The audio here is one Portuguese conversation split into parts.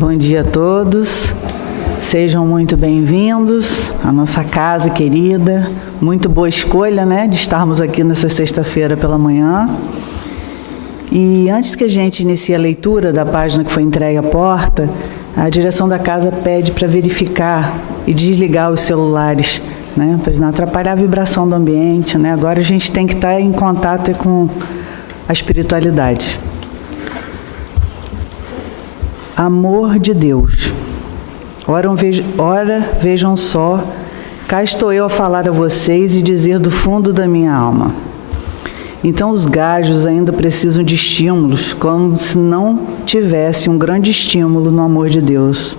Bom dia a todos, sejam muito bem-vindos à nossa casa querida. Muito boa escolha, né, de estarmos aqui nessa sexta-feira pela manhã. E antes que a gente inicie a leitura da página que foi entregue à porta, a direção da casa pede para verificar e desligar os celulares, né, para não atrapalhar a vibração do ambiente, né? Agora a gente tem que estar em contato com a espiritualidade. Amor de Deus. Ora, vejam só, cá estou eu a falar a vocês e dizer do fundo da minha alma. Então os gajos ainda precisam de estímulos, como se não tivesse um grande estímulo no amor de Deus.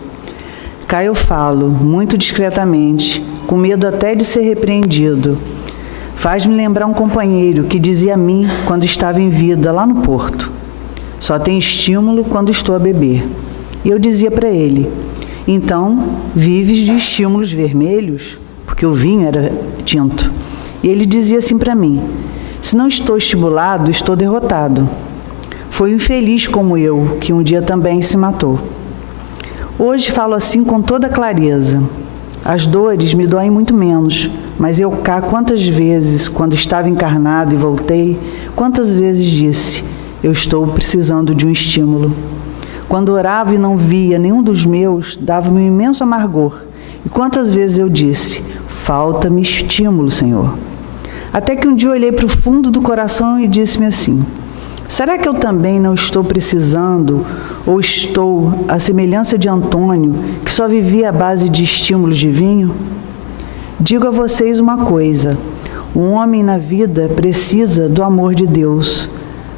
Cá eu falo, muito discretamente, com medo até de ser repreendido. Faz-me lembrar um companheiro que dizia a mim, quando estava em vida, lá no porto: só tem estímulo quando estou a beber. E eu dizia para ele: então, vives de estímulos vermelhos? Porque o vinho era tinto. E ele dizia assim para mim: se não estou estimulado, estou derrotado. Foi um infeliz como eu, que um dia também se matou. Hoje falo assim com toda clareza. As dores me doem muito menos, mas eu cá quantas vezes, quando estava encarnado e voltei, quantas vezes disse: eu estou precisando de um estímulo. Quando orava e não via nenhum dos meus, dava-me um imenso amargor. E quantas vezes eu disse: falta-me estímulo, Senhor. Até que um dia olhei para o fundo do coração e disse-me assim: será que eu também não estou precisando, ou estou à semelhança de Antônio, que só vivia à base de estímulos de vinho? Digo a vocês uma coisa: o homem na vida precisa do amor de Deus,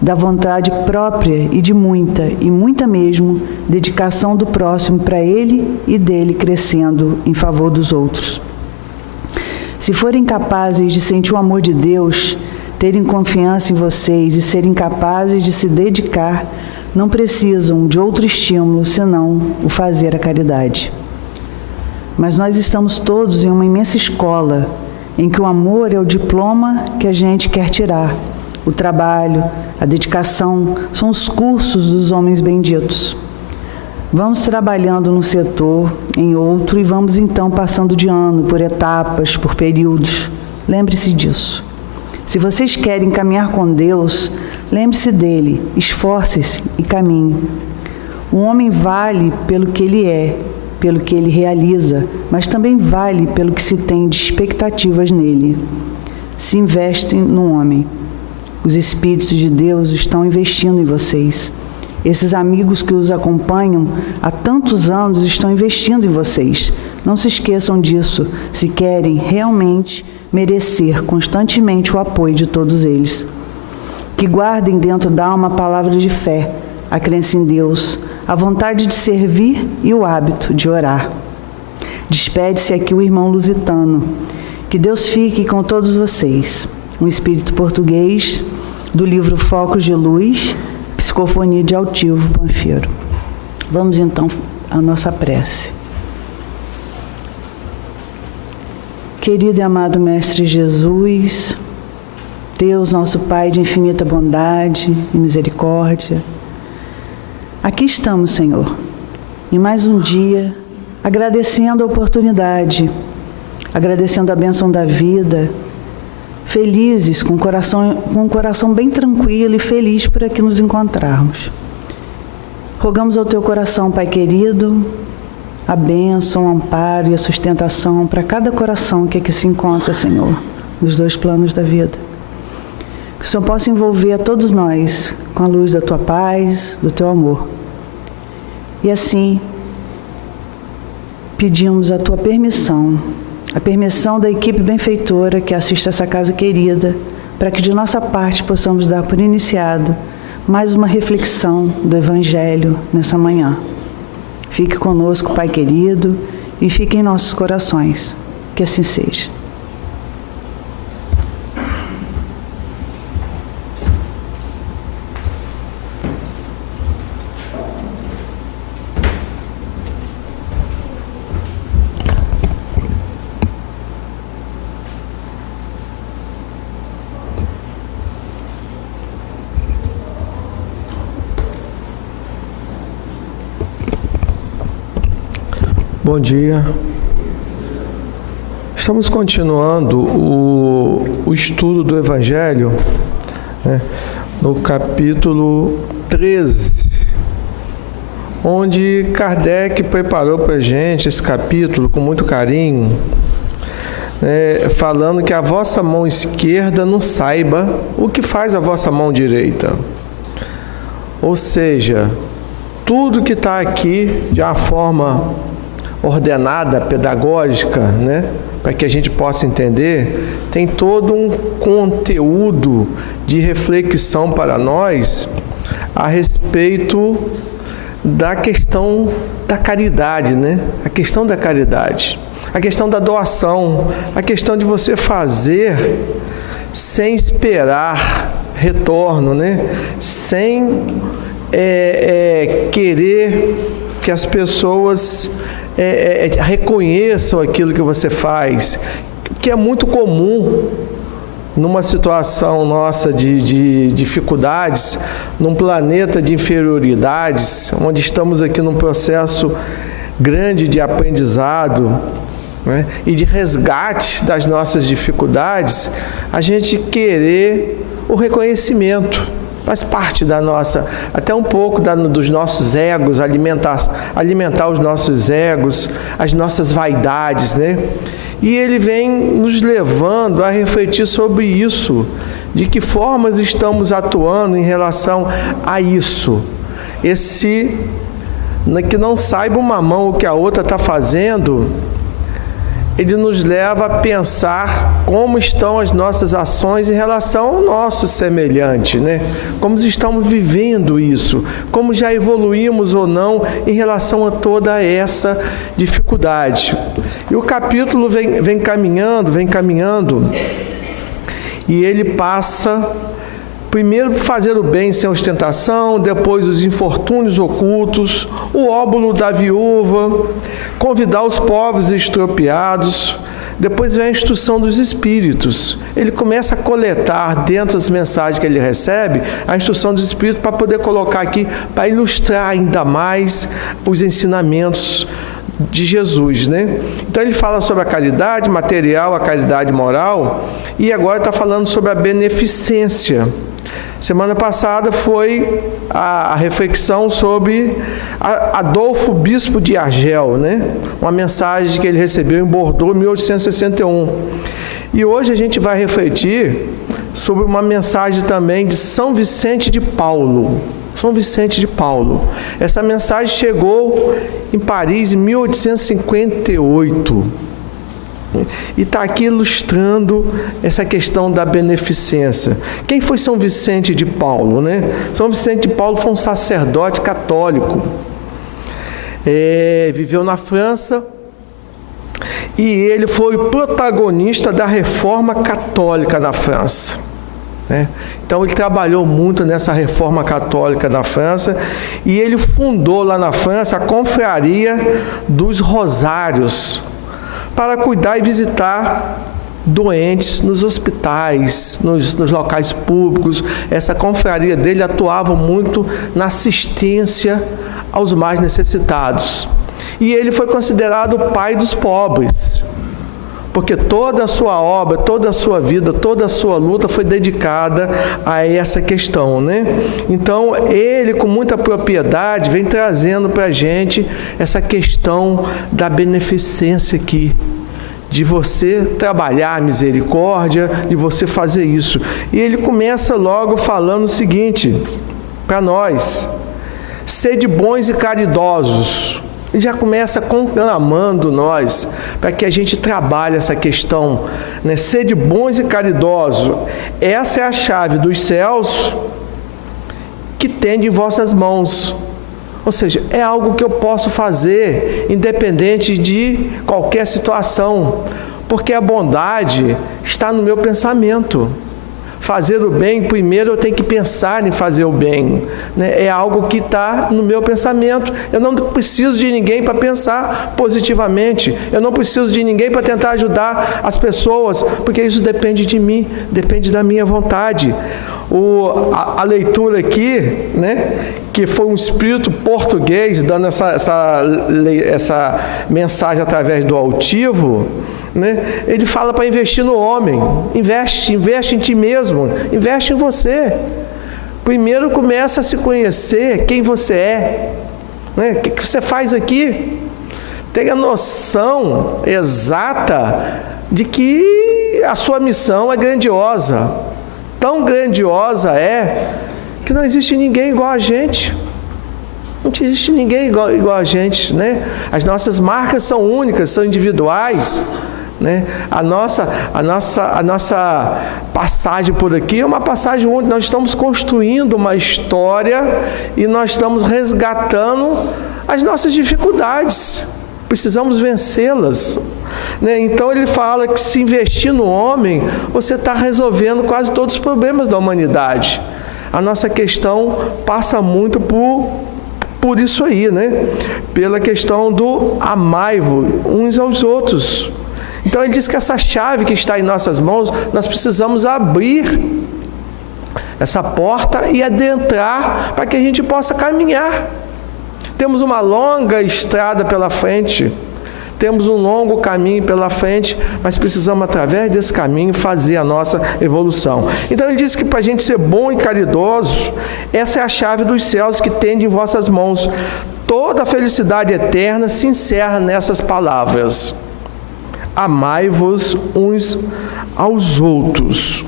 da vontade própria e de muita, e muita mesmo, dedicação do próximo para ele e dele crescendo em favor dos outros. Se forem capazes de sentir o amor de Deus, terem confiança em vocês e serem capazes de se dedicar, não precisam de outro estímulo senão o fazer a caridade. Mas nós estamos todos em uma imensa escola, em que o amor é o diploma que a gente quer tirar. O trabalho, a dedicação, são os cursos dos homens benditos. Vamos trabalhando num setor, em outro, e vamos então passando de ano, por etapas, por períodos. Lembre-se disso. Se vocês querem caminhar com Deus, lembre-se dele, esforce-se e caminhe. O homem vale pelo que ele é, pelo que ele realiza, mas também vale pelo que se tem de expectativas nele. Se investe no homem. Os Espíritos de Deus estão investindo em vocês. Esses amigos que os acompanham há tantos anos estão investindo em vocês. Não se esqueçam disso, se querem realmente merecer constantemente o apoio de todos eles. Que guardem dentro da alma a palavra de fé, a crença em Deus, a vontade de servir e o hábito de orar. Despede-se aqui o irmão Lusitano. Que Deus fique com todos vocês. Um espírito português, do livro Focos de Luz, Psicofonia de Altivo Panfiro. Vamos então à nossa prece. Querido e amado Mestre Jesus, Deus, nosso Pai de infinita bondade e misericórdia, aqui estamos, Senhor, em mais um dia, agradecendo a oportunidade, agradecendo a bênção da vida, felizes, com um coração bem tranquilo e feliz por aqui nos encontrarmos. Rogamos ao Teu coração, Pai querido, a bênção, o amparo e a sustentação para cada coração que aqui se encontra, Senhor, nos dois planos da vida. Que o Senhor possa envolver a todos nós com a luz da Tua paz, do Teu amor. E assim, pedimos a Tua permissão, a permissão da equipe benfeitora que assiste a essa casa querida, para que de nossa parte possamos dar por iniciado mais uma reflexão do Evangelho nessa manhã. Fique conosco, Pai querido, e fique em nossos corações. Que assim seja. Bom dia. Estamos continuando o estudo do Evangelho, né, no capítulo 13, onde Kardec preparou para a gente esse capítulo com muito carinho, falando que a vossa mão esquerda não saiba o que faz a vossa mão direita. Ou seja, tudo que está aqui de uma forma ordenada, pedagógica, né, para que a gente possa entender, tem todo um conteúdo de reflexão para nós a respeito da questão da caridade, né? A questão da caridade, a questão da doação, a questão de você fazer sem esperar retorno, né? Sem querer que as pessoas reconheçam aquilo que você faz, que é muito comum numa situação nossa de dificuldades, num planeta de inferioridades, onde estamos aqui num processo grande de aprendizado, né, e de resgate das nossas dificuldades, a gente querer o reconhecimento. Faz parte da nossa, até um pouco dos nossos egos, alimentar os nossos egos, as nossas vaidades, né? E ele vem nos levando a refletir sobre isso, de que formas estamos atuando em relação a isso. Que não saiba uma mão o que a outra está fazendo, ele nos leva a pensar como estão as nossas ações em relação ao nosso semelhante, né? Como estamos vivendo isso, como já evoluímos ou não em relação a toda essa dificuldade. E o capítulo vem caminhando, e ele passa primeiro fazer o bem sem ostentação, depois os infortúnios ocultos, o óbolo da viúva, convidar os pobres e estropiados. Depois vem a instrução dos espíritos. Ele começa a coletar dentro das mensagens que ele recebe a instrução dos espíritos para poder colocar aqui, para ilustrar ainda mais os ensinamentos de Jesus, né? Então ele fala sobre a caridade material, a caridade moral, e agora está falando sobre a beneficência. Semana passada foi a reflexão sobre Adolfo Bispo de Argel, né? Uma mensagem que ele recebeu em Bordeaux, em 1861. E hoje a gente vai refletir sobre uma mensagem também de São Vicente de Paulo. São Vicente de Paulo. Essa mensagem chegou em Paris em 1858. E está aqui ilustrando essa questão da beneficência. Quem foi São Vicente de Paulo, né? São Vicente de Paulo foi um sacerdote católico. Viveu na França e ele foi o protagonista da reforma católica na França, né? Então ele trabalhou muito nessa reforma católica na França e ele fundou lá na França a confraria dos Rosários, para cuidar e visitar doentes nos hospitais, nos locais públicos. Essa confraria dele atuava muito na assistência aos mais necessitados. E ele foi considerado o pai dos pobres, porque toda a sua obra, toda a sua vida, toda a sua luta foi dedicada a essa questão, né? Então, ele, com muita propriedade, vem trazendo para a gente essa questão da beneficência aqui, de você trabalhar a misericórdia, de você fazer isso. E ele começa logo falando o seguinte para nós: sede bons e caridosos. Ele já começa conclamando nós para que a gente trabalhe essa questão, né? Sede bons e caridosos. Essa é a chave dos céus que tende em vossas mãos. Ou seja, é algo que eu posso fazer independente de qualquer situação, porque a bondade está no meu pensamento. Fazer o bem, primeiro eu tenho que pensar em fazer o bem, né? É algo que está no meu pensamento. Eu não preciso de ninguém para pensar positivamente. Eu não preciso de ninguém para tentar ajudar as pessoas, porque isso depende de mim, depende da minha vontade. A leitura aqui, né, que foi um espírito português dando essa mensagem através do altivo, né? Ele fala para investir no homem. Investe em ti mesmo, investe em você. Primeiro começa a se conhecer quem você é, né? O que você faz aqui. Tenha noção exata de que a sua missão é grandiosa. Tão grandiosa é que não existe ninguém igual a gente. Não existe ninguém igual a gente, né? As nossas marcas são únicas, são individuais, né? A nossa passagem por aqui é uma passagem única. Nós estamos construindo uma história e nós estamos resgatando as nossas dificuldades. Precisamos vencê-las, né? Então ele fala que se investir no homem, você está resolvendo quase todos os problemas da humanidade. A nossa questão passa muito por isso aí, né? Pela questão do amai-vos uns aos outros. Então ele diz que essa chave que está em nossas mãos, nós precisamos abrir essa porta e adentrar para que a gente possa caminhar. Temos uma longa estrada pela frente, temos um longo caminho pela frente, mas precisamos, através desse caminho, fazer a nossa evolução. Então ele diz que para a gente ser bom e caridoso, essa é a chave dos céus que tende em vossas mãos. Toda a felicidade eterna se encerra nessas palavras: amai-vos uns aos outros.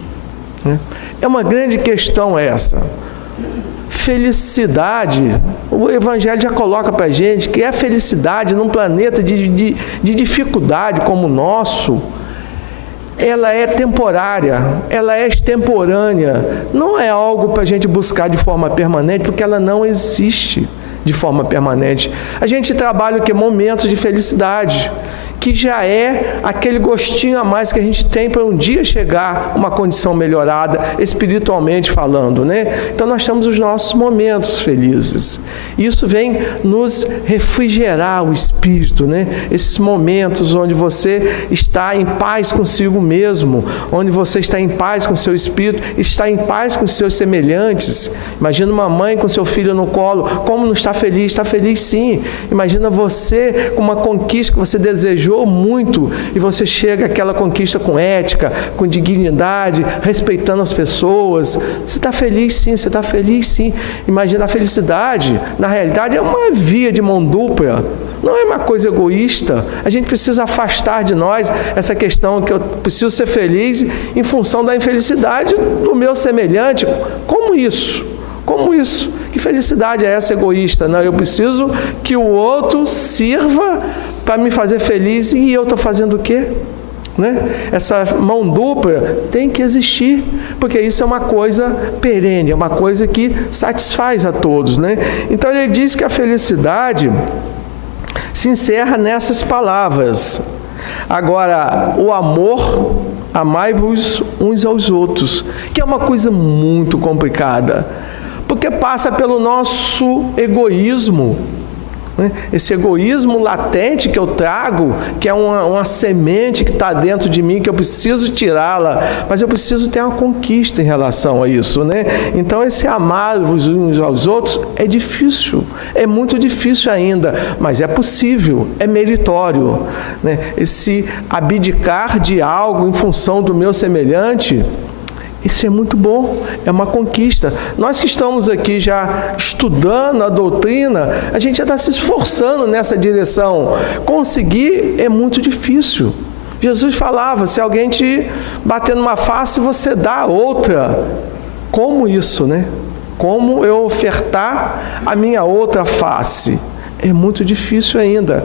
É uma grande questão essa. Felicidade, o Evangelho já coloca para a gente que a felicidade num planeta de dificuldade como o nosso, ela é temporária, ela é extemporânea, não é algo para a gente buscar de forma permanente, porque ela não existe de forma permanente. A gente trabalha o que? Momentos de felicidade, que já é aquele gostinho a mais que a gente tem para um dia chegar a uma condição melhorada, espiritualmente falando, né? Então nós temos os nossos momentos felizes. Isso vem nos refrigerar o espírito, né? Esses momentos onde você está em paz consigo mesmo, onde você está em paz com o seu espírito, está em paz com os seus semelhantes. Imagina uma mãe com seu filho no colo, como não está feliz? Está feliz sim. Imagina você com uma conquista que você desejou muito e você chega àquela conquista com ética, com dignidade, respeitando as pessoas. Você está feliz sim, você está feliz sim. Imagina, a felicidade, na realidade, é uma via de mão dupla. Não é uma coisa egoísta. A gente precisa afastar de nós essa questão que eu preciso ser feliz em função da infelicidade do meu semelhante. Como isso? Como isso? Que felicidade é essa egoísta? Não, eu preciso que o outro sirva para me fazer feliz e eu estou fazendo o quê? Né? Essa mão dupla tem que existir, porque isso é uma coisa perene, é uma coisa que satisfaz a todos, né? Então ele diz que a felicidade se encerra nessas palavras. Agora, o amor, amai-vos uns aos outros, que é uma coisa muito complicada, porque passa pelo nosso egoísmo, né? Esse egoísmo latente que eu trago, que é uma semente que está dentro de mim, que eu preciso tirá-la, mas eu preciso ter uma conquista em relação a isso, né? Então esse amar-vos uns aos outros é difícil, é muito difícil ainda, mas é possível, é meritório, né? Esse abdicar de algo em função do meu semelhante, isso é muito bom, é uma conquista. Nós que estamos aqui já estudando a doutrina, a gente já está se esforçando nessa direção. Conseguir é muito difícil. Jesus falava, se alguém te bater numa face, você dá outra. Como isso, né? Como eu ofertar a minha outra face? É muito difícil ainda.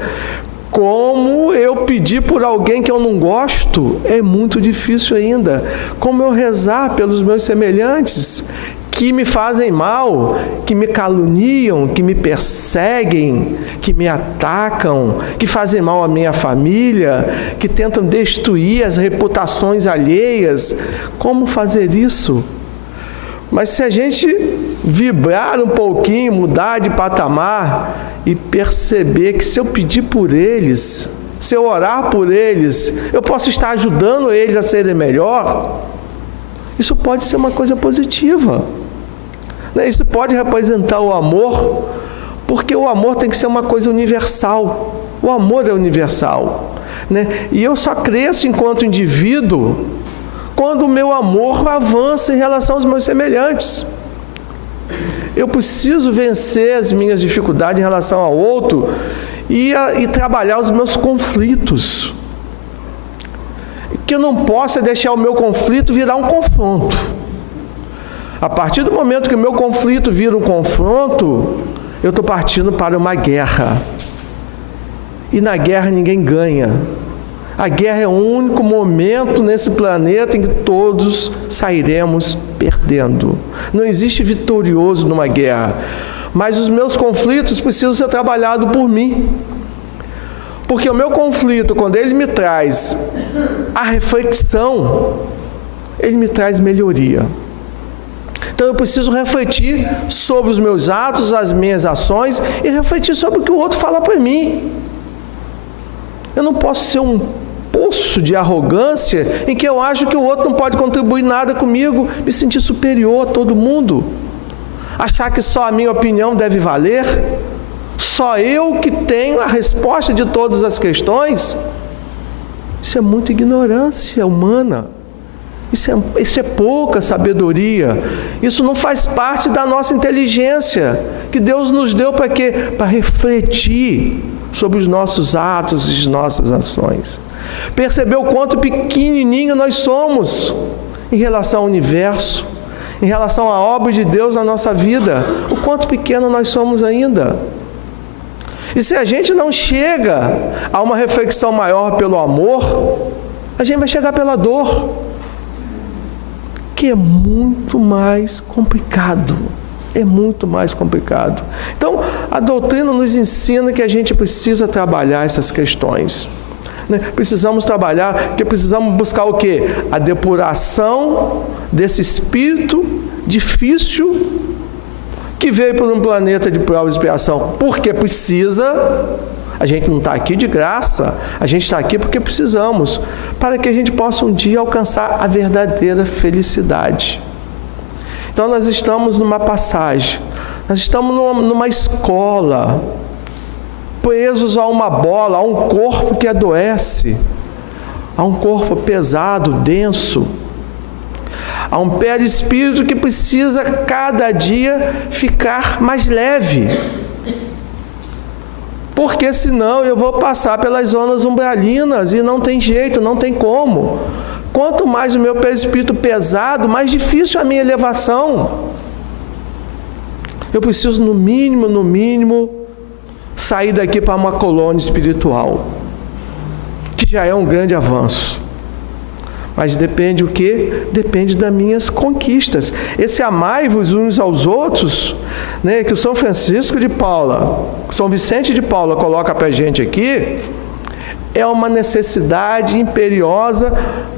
Como eu pedir por alguém que eu não gosto, é muito difícil ainda. Como eu rezar pelos meus semelhantes que me fazem mal, que me caluniam, que me perseguem, que me atacam, que fazem mal à minha família, que tentam destruir as reputações alheias. Como fazer isso? Mas se a gente vibrar um pouquinho, mudar de patamar e perceber que se eu pedir por eles, se eu orar por eles, eu posso estar ajudando eles a serem melhor, isso pode ser uma coisa positiva. Isso pode representar o amor, porque o amor tem que ser uma coisa universal. O amor é universal, E eu só cresço enquanto indivíduo quando o meu amor avança em relação aos meus semelhantes. Eu preciso vencer as minhas dificuldades em relação ao outro e trabalhar os meus conflitos. O que eu não posso é deixar o meu conflito virar um confronto. A partir do momento que o meu conflito vira um confronto, eu estou partindo para uma guerra. E na guerra ninguém ganha. A guerra é o único momento nesse planeta em que todos sairemos perdendo. Não existe vitorioso numa guerra. Mas os meus conflitos precisam ser trabalhados por mim. Porque o meu conflito, quando ele me traz a reflexão, ele me traz melhoria. Então eu preciso refletir sobre os meus atos, as minhas ações e refletir sobre o que o outro fala para mim. Eu não posso ser um poço de arrogância em que eu acho que o outro não pode contribuir nada comigo, me sentir superior a todo mundo, achar que só a minha opinião deve valer, só eu que tenho a resposta de todas as questões. Isso é muita ignorância humana. Isso é pouca sabedoria. Isso não faz parte da nossa inteligência, que Deus nos deu para quê? Para refletir sobre os nossos atos e as nossas ações. Perceber o quanto pequenininho nós somos em relação ao universo, em relação à obra de Deus na nossa vida. O quanto pequeno nós somos ainda. E se a gente não chega a uma reflexão maior pelo amor, a gente vai chegar pela dor, que é muito mais complicado. É muito mais complicado. Então, a doutrina nos ensina que a gente precisa trabalhar essas questões. Precisamos trabalhar, porque precisamos buscar o quê? A depuração desse espírito difícil que veio por um planeta de prova e expiação. Porque precisa. A gente não está aqui de graça, a gente está aqui porque precisamos, para que a gente possa um dia alcançar a verdadeira felicidade. Então nós estamos numa passagem, nós estamos numa escola, presos a uma bola, a um corpo que adoece, a um corpo pesado, denso, a um perispírito que precisa cada dia ficar mais leve. Porque senão eu vou passar pelas zonas umbralinas e não tem jeito, não tem como. Quanto mais o meu perispírito pesado, mais difícil a minha elevação. Eu preciso, no mínimo, sair daqui para uma colônia espiritual, que já é um grande avanço. Mas depende o quê? Depende das minhas conquistas. Esse amai-vos uns aos outros, que o São Francisco de Paula, São Vicente de Paula coloca para a gente aqui, é uma necessidade imperiosa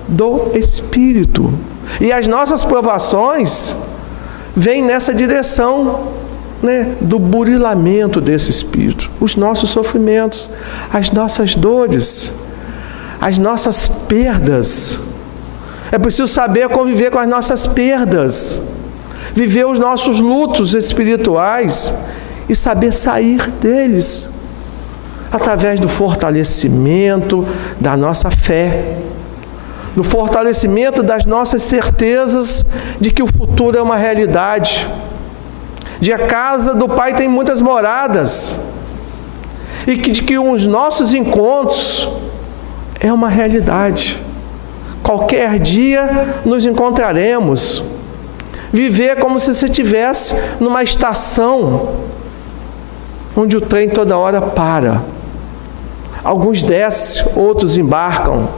do Espírito. E as nossas provações vêm nessa direção, do burilamento desse Espírito. Os nossos sofrimentos, as nossas dores, as nossas perdas. É preciso saber conviver com as nossas perdas, viver os nossos lutos espirituais e saber sair deles, através do fortalecimento da nossa fé, do fortalecimento das nossas certezas de que o futuro é uma realidade, de a casa do Pai tem muitas moradas, e de que os nossos encontros é uma realidade. Qualquer dia nos encontraremos. Viver como se você estivesse numa estação onde o trem toda hora para. Alguns descem, outros embarcam.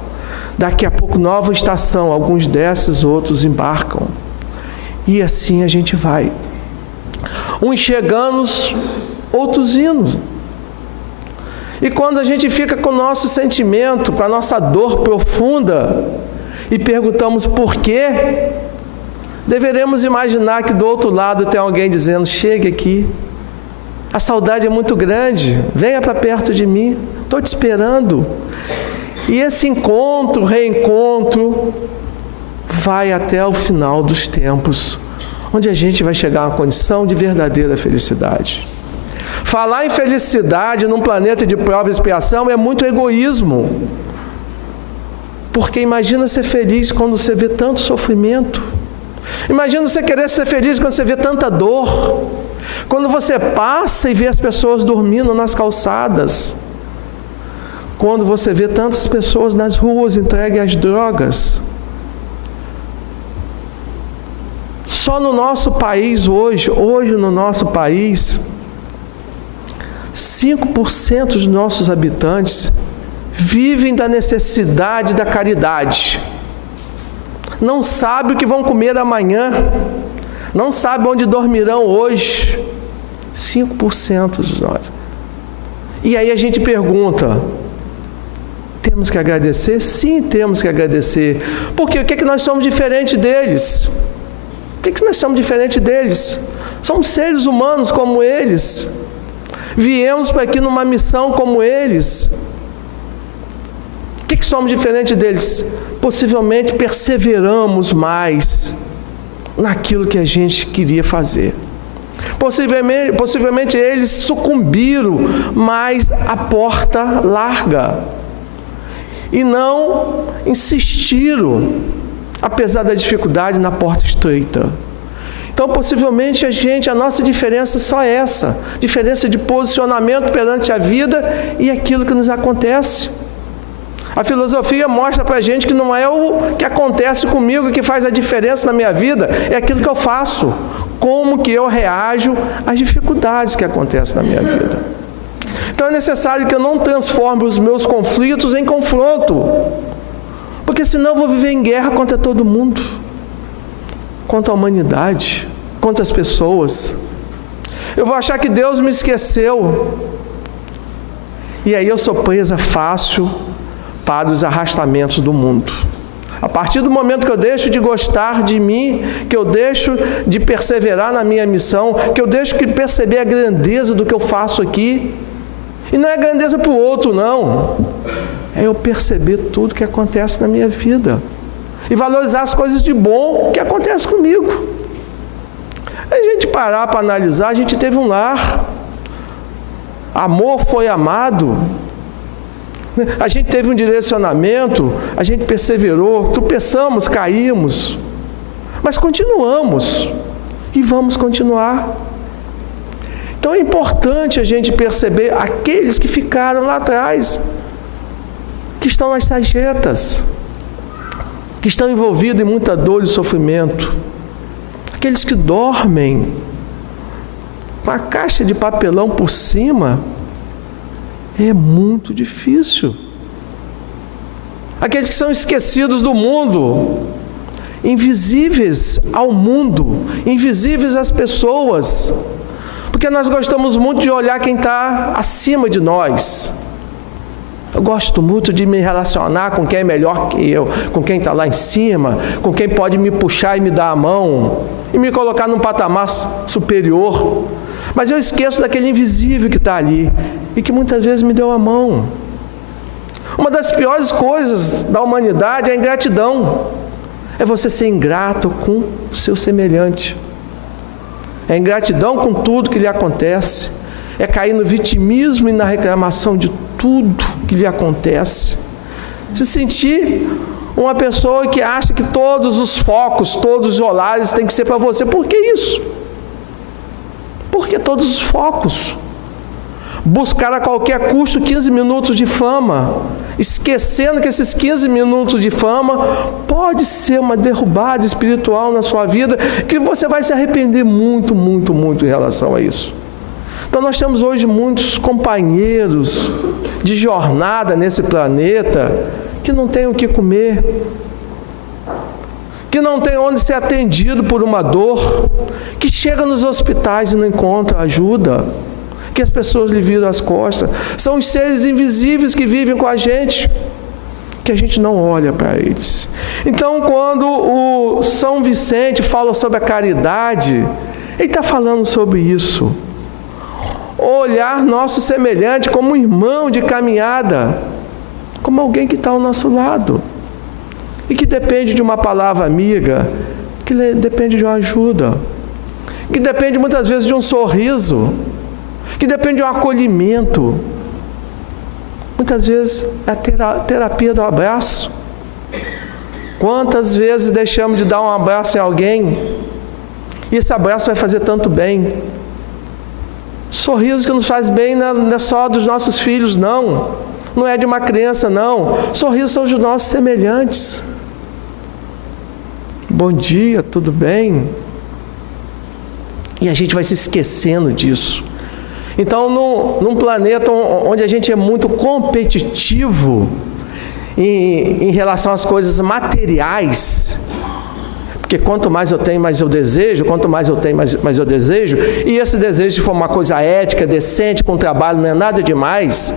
Daqui a pouco, nova estação, alguns descem, outros embarcam. E assim a gente vai. Uns chegando, outros indo. E quando a gente fica com o nosso sentimento, com a nossa dor profunda, e perguntamos por quê, deveremos imaginar que do outro lado tem alguém dizendo: chegue aqui, a saudade é muito grande, venha para perto de mim, estou te esperando. E esse encontro, reencontro, vai até o final dos tempos, onde a gente vai chegar a uma condição de verdadeira felicidade. Falar em felicidade num planeta de prova e expiação é muito egoísmo. Porque imagina ser feliz quando você vê tanto sofrimento. Imagina você querer ser feliz quando você vê tanta dor. Quando você passa e vê as pessoas dormindo nas calçadas. Quando você vê tantas pessoas nas ruas entregues às drogas. Só no nosso país hoje no nosso país, 5% dos nossos habitantes vivem da necessidade da caridade. Não sabem o que vão comer amanhã, não sabem onde dormirão hoje. 5% de nós. E aí a gente pergunta, temos que agradecer? Sim, temos que agradecer. Porque o que é que nós somos diferente deles? O que é que nós somos diferente deles? Somos seres humanos como eles. Viemos para aqui numa missão como eles. O que somos diferente deles? Possivelmente perseveramos mais naquilo que a gente queria fazer. Possivelmente eles sucumbiram mais à porta larga e não insistiram, apesar da dificuldade, na porta estreita. Então, possivelmente, a nossa diferença é só essa, diferença de posicionamento perante a vida e aquilo que nos acontece. A filosofia mostra para a gente que não é o que acontece comigo que faz a diferença na minha vida, é aquilo que eu faço, como que eu reajo às dificuldades que acontecem na minha vida. Então é necessário que eu não transforme os meus conflitos em confronto, porque senão eu vou viver em guerra contra todo mundo, contra a humanidade, contra as pessoas. Eu vou achar que Deus me esqueceu, e aí eu sou presa fácil para os arrastamentos do mundo. A partir do momento que eu deixo de gostar de mim, que eu deixo de perseverar na minha missão, que eu deixo de perceber a grandeza do que eu faço aqui, e não é grandeza para o outro, não, é eu perceber tudo que acontece na minha vida, e valorizar as coisas de bom que acontecem comigo. A gente parar para analisar, a gente teve um lar, amor foi amado, a gente teve um direcionamento, a gente perseverou, tropeçamos, caímos, mas continuamos e vamos continuar. Então é importante a gente perceber aqueles que ficaram lá atrás, que estão nas sarjetas, que estão envolvidos em muita dor e sofrimento, aqueles que dormem com a caixa de papelão por cima. É muito difícil. Aqueles que são esquecidos do mundo, invisíveis ao mundo, invisíveis às pessoas, porque nós gostamos muito de olhar quem está acima de nós. Eu gosto muito de me relacionar com quem é melhor que eu, com quem está lá em cima, com quem pode me puxar e me dar a mão, e me colocar num patamar superior. Mas eu esqueço daquele invisível que está ali, e que muitas vezes me deu a mão. Uma das piores coisas da humanidade é a ingratidão. É você ser ingrato com o seu semelhante. É ingratidão com tudo que lhe acontece. É cair no vitimismo e na reclamação de tudo que lhe acontece. Se sentir uma pessoa que acha que todos os focos, todos os olhares têm que ser para você. Por que isso? Por que todos os focos? Buscar a qualquer custo 15 minutos de fama, esquecendo que esses 15 minutos de fama pode ser uma derrubada espiritual na sua vida, que você vai se arrepender muito, muito, muito em relação a isso. Então nós temos hoje muitos companheiros de jornada nesse planeta que não têm o que comer, que não tem onde ser atendido por uma dor, que chega nos hospitais e não encontra ajuda, que as pessoas lhe viram as costas. São os seres invisíveis que vivem com a gente, que a gente não olha para eles. Então, quando o São Vicente fala sobre a caridade, ele está falando sobre isso. Olhar nosso semelhante como um irmão de caminhada, como alguém que está ao nosso lado, e que depende de uma palavra amiga, que depende de uma ajuda. que depende muitas vezes de um sorriso, que depende de um acolhimento. Muitas vezes é a terapia do abraço. Quantas vezes deixamos de dar um abraço em alguém e esse abraço vai fazer tanto bem? Sorriso que nos faz bem não é só dos nossos filhos, não é de uma criança, não. Sorrisos são dos nossos semelhantes. Bom dia, tudo bem? E a gente vai se esquecendo disso. Então, num planeta onde a gente é muito competitivo em relação às coisas materiais, porque quanto mais eu tenho, mais eu desejo, quanto mais eu tenho, mais eu desejo, e esse desejo, se for uma coisa ética, decente, com trabalho, não é nada demais,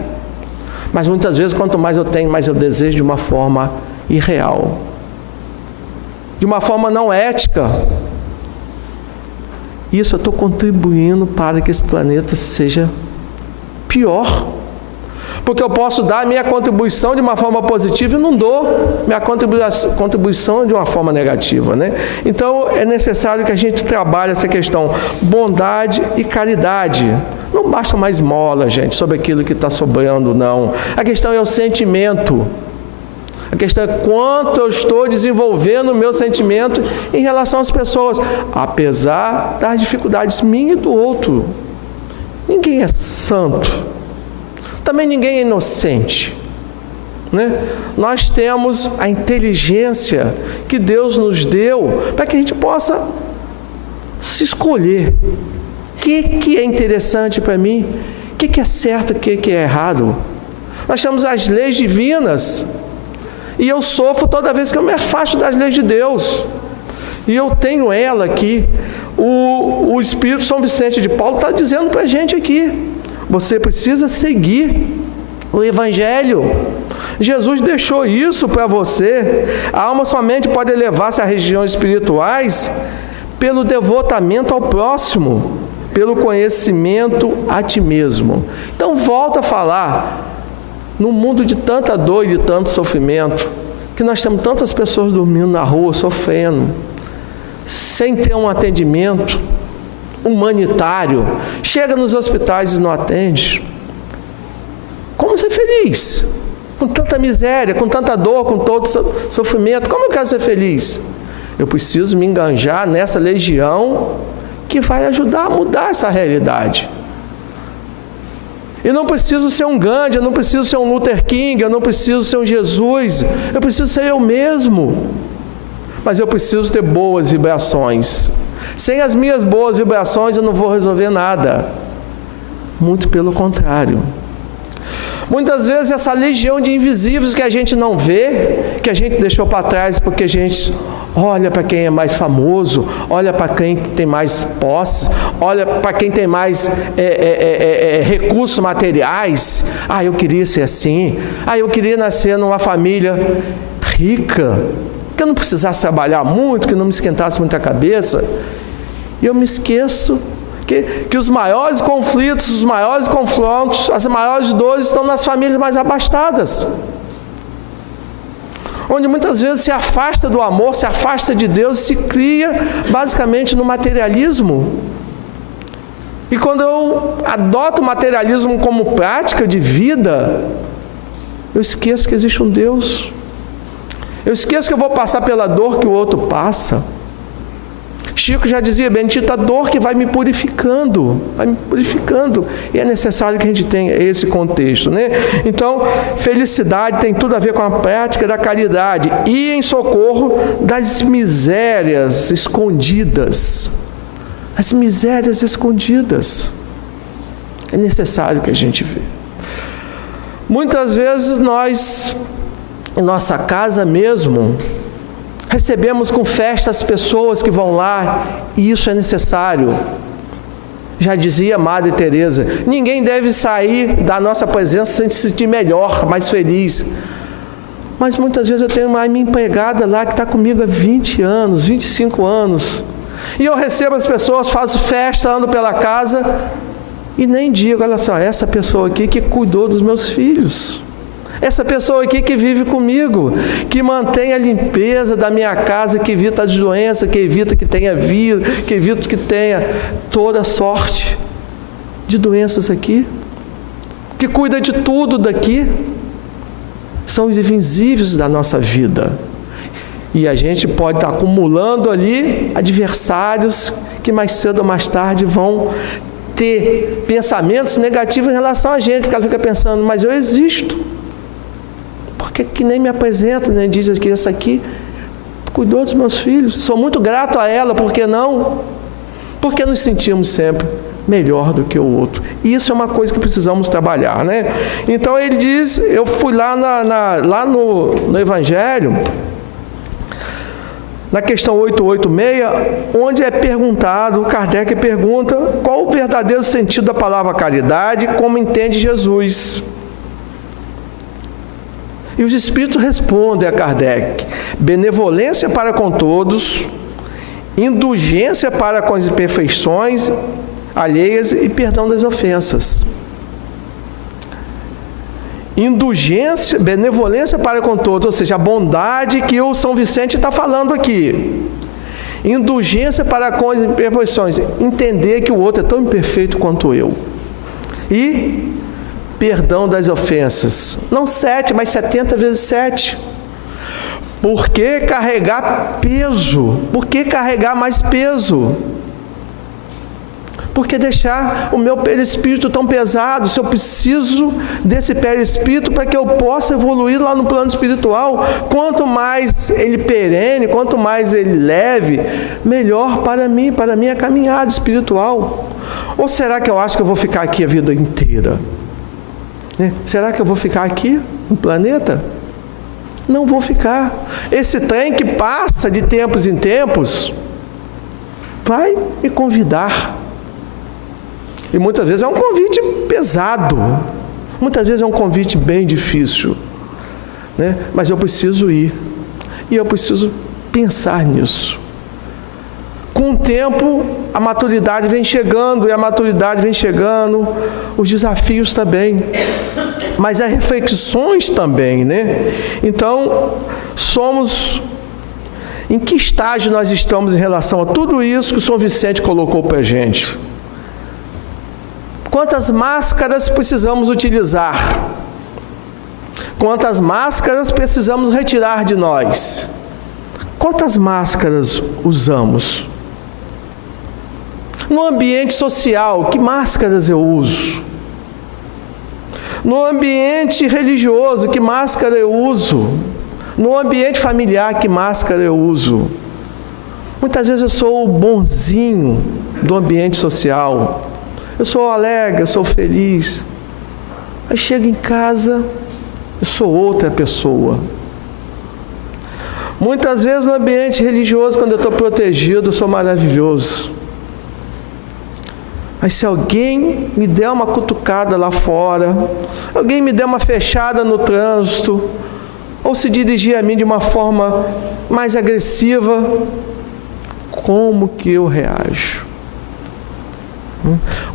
mas muitas vezes, quanto mais eu tenho, mais eu desejo de uma forma irreal, de uma forma não ética. Isso eu estou contribuindo para que esse planeta seja pior. Porque eu posso dar a minha contribuição de uma forma positiva e não dou minha contribuição de uma forma negativa, né? Então é necessário que a gente trabalhe essa questão, bondade e caridade. Não basta uma esmola, gente, sobre aquilo que está sobrando, não. A questão é o sentimento. A questão é quanto eu estou desenvolvendo o meu sentimento em relação às pessoas, apesar das dificuldades minhas e do outro. Ninguém é santo. Também ninguém é inocente, né? Nós temos a inteligência que Deus nos deu para que a gente possa se escolher. O que é interessante para mim? O que é certo, o que é errado? Nós temos as leis divinas e eu sofro toda vez que eu me afasto das leis de Deus. E eu tenho ela aqui. O Espírito São Vicente de Paulo está dizendo para a gente aqui: você precisa seguir o Evangelho. Jesus deixou isso para você. A alma somente pode elevar-se a regiões espirituais pelo devotamento ao próximo, pelo conhecimento a ti mesmo. Então volta a falar, num mundo de tanta dor e de tanto sofrimento, que nós temos tantas pessoas dormindo na rua, sofrendo, sem ter um atendimento humanitário, chega nos hospitais e não atende. Como ser feliz? Com tanta miséria, com tanta dor, com todo sofrimento, como eu quero ser feliz? Eu preciso me enganjar nessa legião que vai ajudar a mudar essa realidade. Eu não preciso ser um Gandhi, eu não preciso ser um Luther King, eu não preciso ser um Jesus, eu preciso ser eu mesmo. Mas eu preciso ter boas vibrações. Sem as minhas boas vibrações eu não vou resolver nada. Muito pelo contrário. Muitas vezes essa legião de invisíveis que a gente não vê, que a gente deixou para trás porque a gente olha para quem é mais famoso, olha para quem tem mais posses, olha para quem tem mais recursos materiais. Eu queria ser assim. Eu queria nascer numa família rica, que eu não precisasse trabalhar muito, que não me esquentasse muita cabeça. E eu me esqueço que os maiores conflitos, os maiores confrontos, as maiores dores estão nas famílias mais abastadas, onde muitas vezes se afasta do amor, se afasta de Deus, se cria basicamente no materialismo. E quando eu adoto o materialismo como prática de vida, eu esqueço que existe um Deus. Eu esqueço que eu vou passar pela dor que o outro passa. Chico já dizia: bendita a dor que vai me purificando, e é necessário que a gente tenha esse contexto, né? Então, felicidade tem tudo a ver com a prática da caridade e em socorro das misérias escondidas. As misérias escondidas. É necessário que a gente vê. Muitas vezes nós, em nossa casa mesmo, recebemos com festa as pessoas que vão lá, e isso é necessário. Já dizia Madre Teresa: ninguém deve sair da nossa presença sem se sentir melhor, mais feliz. Mas muitas vezes eu tenho uma minha empregada lá que está comigo há 20 anos, 25 anos, e eu recebo as pessoas, faço festa, ando pela casa e nem digo: olha só, essa pessoa aqui que cuidou dos meus filhos, Essa pessoa aqui que vive comigo, que mantém a limpeza da minha casa, que evita as doenças, que evita que tenha vírus, que evita que tenha toda sorte de doenças aqui, que cuida de tudo daqui, são os invisíveis da nossa vida. E a gente pode estar acumulando ali adversários que mais cedo ou mais tarde vão ter pensamentos negativos em relação a gente, que ela fica pensando, mas eu existo. Porque que nem me apresenta, nem diz que essa aqui cuidou dos meus filhos. Sou muito grato a ela, por que não? Porque nos sentimos sempre melhor do que o outro. E isso é uma coisa que precisamos trabalhar, né? Então ele diz, eu fui lá, lá no Evangelho, na questão 886, onde é perguntado, Kardec pergunta, qual o verdadeiro sentido da palavra caridade, como entende Jesus? E os Espíritos respondem a Kardec, benevolência para com todos, indulgência para com as imperfeições alheias e perdão das ofensas. Indulgência, benevolência para com todos, ou seja, a bondade que o São Vicente está falando aqui. Indulgência para com as imperfeições, entender que o outro é tão imperfeito quanto eu. E perdão das ofensas, não 7, mas 70 vezes 7. Por que carregar peso? Por que carregar mais peso? Por que deixar o meu perispírito tão pesado, se eu preciso desse perispírito para que eu possa evoluir lá no plano espiritual? Quanto mais ele perene, quanto mais ele leve, melhor para mim, para a minha caminhada espiritual. Ou será que eu acho que eu vou ficar aqui a vida inteira? Será que eu vou ficar aqui no planeta? Não vou ficar. Esse trem que passa de tempos em tempos vai me convidar. E muitas vezes é um convite pesado, muitas vezes é um convite bem difícil, né? Mas eu preciso ir, e eu preciso pensar nisso. Com o tempo, a maturidade vem chegando, e a maturidade vem chegando, os desafios também, mas as reflexões também, né? Então, em que estágio nós estamos em relação a tudo isso que o São Vicente colocou para a gente? Quantas máscaras precisamos utilizar? Quantas máscaras precisamos retirar de nós? Quantas máscaras usamos? No ambiente social, que máscaras eu uso? No ambiente religioso, que máscara eu uso? No ambiente familiar, que máscara eu uso? Muitas vezes eu sou o bonzinho do ambiente social. Eu sou alegre, eu sou feliz. Aí chego em casa, eu sou outra pessoa. Muitas vezes no ambiente religioso, quando eu estou protegido, eu sou maravilhoso. Mas se alguém me der uma cutucada lá fora, alguém me der uma fechada no trânsito, ou se dirigir a mim de uma forma mais agressiva, como que eu reajo?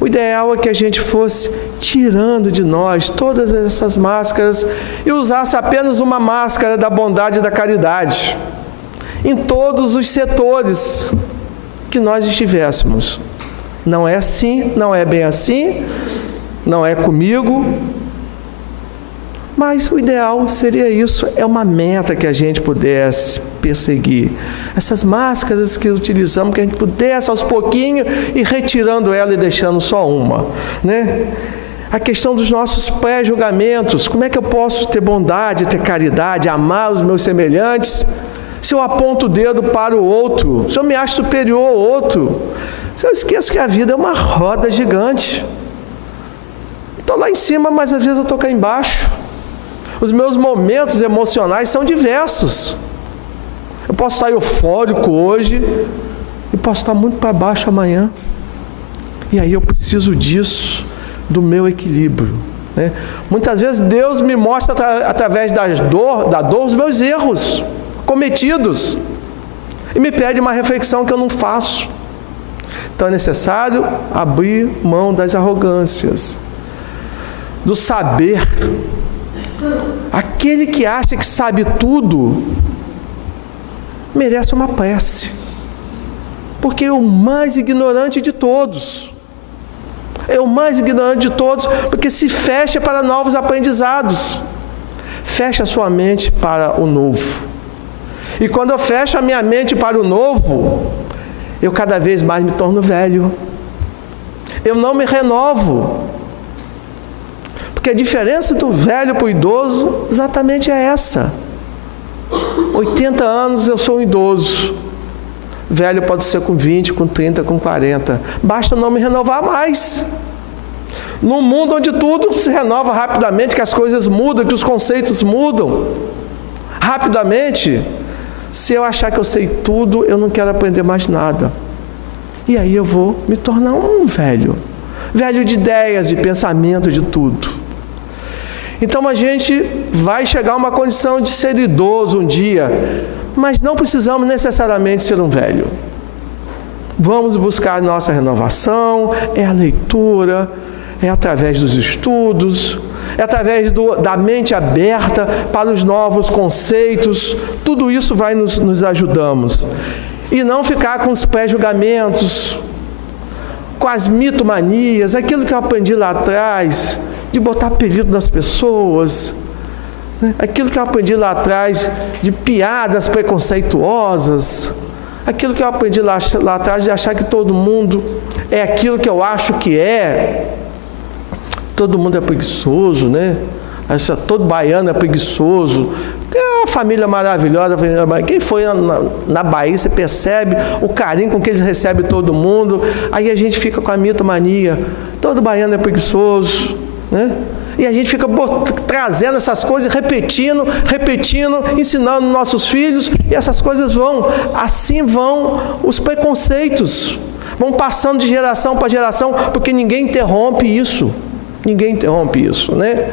O ideal é que a gente fosse tirando de nós todas essas máscaras e usasse apenas uma máscara da bondade e da caridade em todos os setores que nós estivéssemos. Não é assim, não é bem assim, não é comigo, mas o ideal seria isso, é uma meta que a gente pudesse perseguir. Essas máscaras que utilizamos, que a gente pudesse aos pouquinhos ir retirando ela e deixando só uma, né? A questão dos nossos pré-julgamentos, como é que eu posso ter bondade, ter caridade, amar os meus semelhantes, se eu aponto o dedo para o outro, se eu me acho superior ao outro, se eu esqueço que a vida é uma roda gigante. Estou lá em cima, mas às vezes eu estou cá embaixo. Os meus momentos emocionais são diversos. Eu posso estar eufórico hoje e posso estar muito para baixo amanhã. E aí eu preciso disso, do meu equilíbrio, né? Muitas vezes Deus me mostra através da dor os meus erros cometidos e me pede uma reflexão que eu não faço. Então é necessário abrir mão das arrogâncias, do saber Aquele que acha que sabe tudo, merece uma prece. Porque é o mais ignorante de todos. É o mais ignorante de todos, porque se fecha para novos aprendizados. Fecha a sua mente para o novo. E quando eu fecho a minha mente para o novo, eu cada vez mais me torno velho. Eu não me renovo. Porque a diferença do velho para o idoso exatamente é essa. 80 anos eu sou um idoso. Velho pode ser com 20, com 30, com 40. Basta não me renovar mais. Num mundo onde tudo se renova rapidamente, que as coisas mudam, que os conceitos mudam rapidamente, se eu achar que eu sei tudo, eu não quero aprender mais nada. E aí eu vou me tornar um velho. Velho de ideias, de pensamento, de tudo. Então a gente vai chegar a uma condição de ser idoso um dia, mas não precisamos necessariamente ser um velho. Vamos buscar nossa renovação, é a leitura, é através dos estudos, é através da mente aberta para os novos conceitos. Tudo isso vai nos ajudamos. E não ficar com os pré-julgamentos, com as mitomanias, aquilo que eu aprendi lá atrás, de botar apelido nas pessoas, né? Aquilo que eu aprendi lá atrás, de piadas preconceituosas, aquilo que eu aprendi lá atrás, de achar que todo mundo é aquilo que eu acho que é. Todo mundo é preguiçoso, né? Todo baiano é preguiçoso. É uma família maravilhosa. Quem foi na Bahia, você percebe o carinho com que eles recebem todo mundo. Aí a gente fica com a mitomania. Todo baiano é preguiçoso, né? E a gente fica trazendo essas coisas, repetindo, ensinando nossos filhos. E essas coisas assim vão os preconceitos. Vão passando de geração para geração, porque ninguém interrompe isso. Ninguém interrompe isso, né?